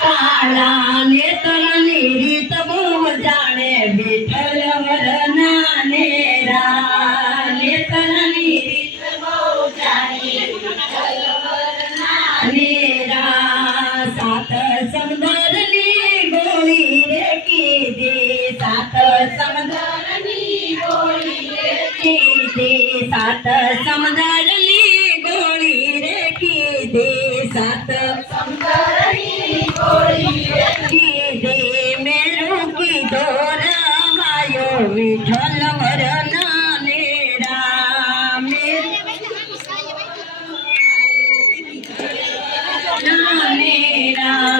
કાળા નેત્રની રીત બહુ જાણે વિઠ્ઠલ વરના નેરા નેત્રની રીત બહુ જાણે વિઠ્ઠલ વરના નેરા સાત સમંદરની ગોળી રે કીધી સાત સમંદરની ગોળી રે કીધી સાત સમંદરની ગોળી રે કીધી સાત સમંદરની ગોળી રે કીધી મેરું કીધો રમાયો વિઠ્ઠલ વરના નેરા નેરા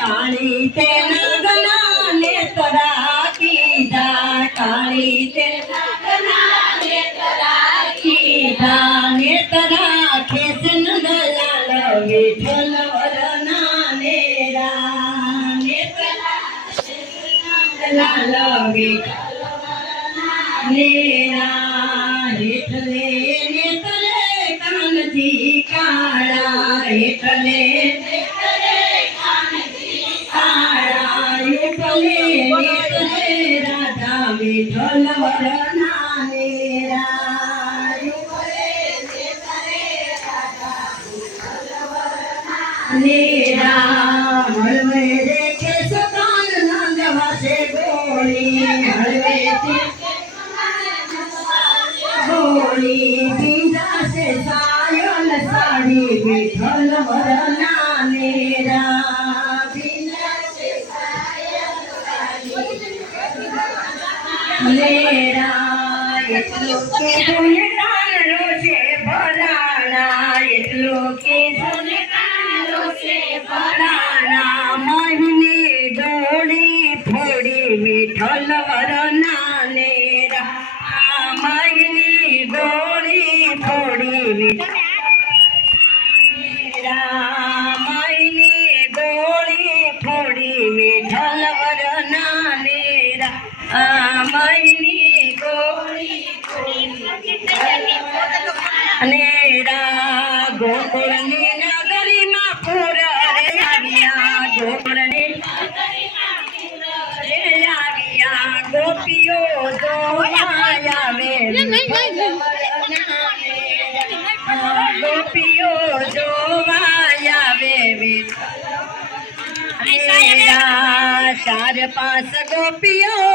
કાળી તે નગના નેતરા કીધા કાળી તે નગના નેતરા કીધા નેતરા ખેસ નંદલાલ વિઠ્ઠલ વરના નેરા નેતરા ખેસ નંદલાલ વિઠ્ઠલ વરના નેરા હેઠલે નેતરે કાનજી કાળા હેઠલે રાધા વિઠ્ઠલ વરના નેરા નેરા હળવે રે કે સદાન નંદ વાસે ગોળી હળવે ગોળી બીજા સે સાયલ સાડી વિઠ્ઠલ વરના નેરા નેરા એટલો કે કાનરો છે ભરાણા એટલો કે કાનરો છે ભરાણા મહિની ડોળી ફોડી વિઠ્ઠલ વરના નેરા મહિની ડોળી ફોડી મહિની ડોળી ફોડી વિઠ્ઠલ વરના નેરા મહિની ગોળી નેરા ગોકુળની નગરીમાં પૂર રે આવ્યા ગોકુળની રે આવ્યા ગોપીઓ જોવા આવે ગોપીઓ જોવા આવે નેરા 4-5 ગોપીઓ